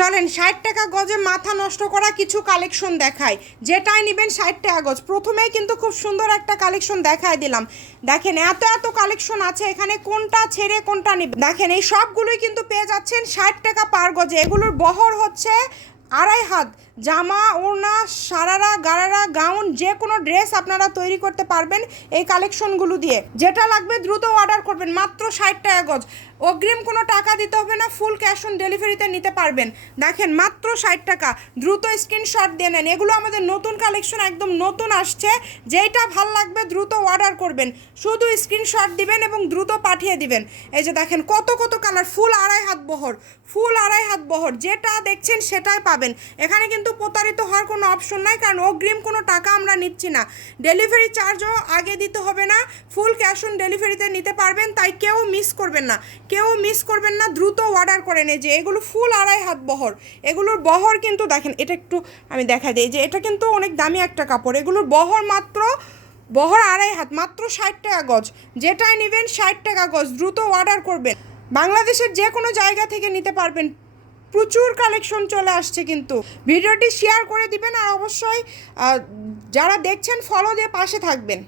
চলেন 60 টাকা গজে মাথা নষ্ট করা কিছু কালেকশন দেখায়, যেটাই নেবেন 60 টাকা গজ। প্রথমেই কিন্তু খুব সুন্দর একটা কালেকশন দেখায় দিলাম। দেখেন এত এত কালেকশন আছে এখানে, কোনটা ছেড়ে কোনটা নেবেন। দেখেন এই সবগুলোই কিন্তু পেয়ে যাচ্ছেন 60 টাকা পার গজে। এগুলোর বহর হচ্ছে 2.5 হাত। জামা, ওড়না, সারারা, গারারা, গাউন, যে কোনো ড্রেস আপনারা তৈরি করতে পারবেন এই কালেকশনগুলো দিয়ে। যেটা লাগবে দ্রুত অর্ডার করবেন, মাত্র 60 টাকা গজ। অগ্রিম কোনো টাকা দিতে হবে না, ফুল ক্যাশ অন ডেলিভারিতে নিতে পারবেন। দেখেন মাত্র 60 টাকা, দ্রুত স্ক্রিনশট দিয়ে নেন। এগুলো আমাদের নতুন কালেকশন, একদম নতুন আসছে। যেইটা ভাল লাগবে দ্রুত অর্ডার করবেন, শুধু স্ক্রিনশট দিবেন এবং দ্রুত পাঠিয়ে দিবেন। এই যে দেখেন কত কত কালার, ফুল 2.5 হাত বহর, ফুল 2.5 হাত বহর, যেটা দেখছেন সেটাই পাবেন। এখানে কিন্তু প্রতারিত হওয়ার কোনো অপশন নাই, কারণ অগ্রিম কোনো টাকা আমরা নিচ্ছি না। ডেলিভারি চার্জও আগে দিতে হবে না, ফুল ক্যাশ অন ডেলিভারিতে নিতে পারবেন। তাই কেউ মিস করবেন না, কেউ মিস করবেন না, দ্রুত অর্ডার করে নেই। যে এগুলো ফুল 2.5 হাত বহর, এগুলোর বহর কিন্তু দেখেন, এটা একটু আমি দেখা দিই যে এটা কিন্তু অনেক দামি একটা কাপড়। এগুলোর বহর 2.5 হাত, মাত্র 60 টাকা গজ। যেটাই নেবেন 60 টাকা গজ, দ্রুত অর্ডার করবেন। বাংলাদেশের যে কোনো জায়গা থেকে নিতে পারবেন। প্রচুর কালেকশন চলে আসছে কিন্তু। ভিডিওটি শেয়ার করে দিবেন, আর অবশ্যই যারা দেখছেন ফলো দিয়ে পাশে থাকবেন।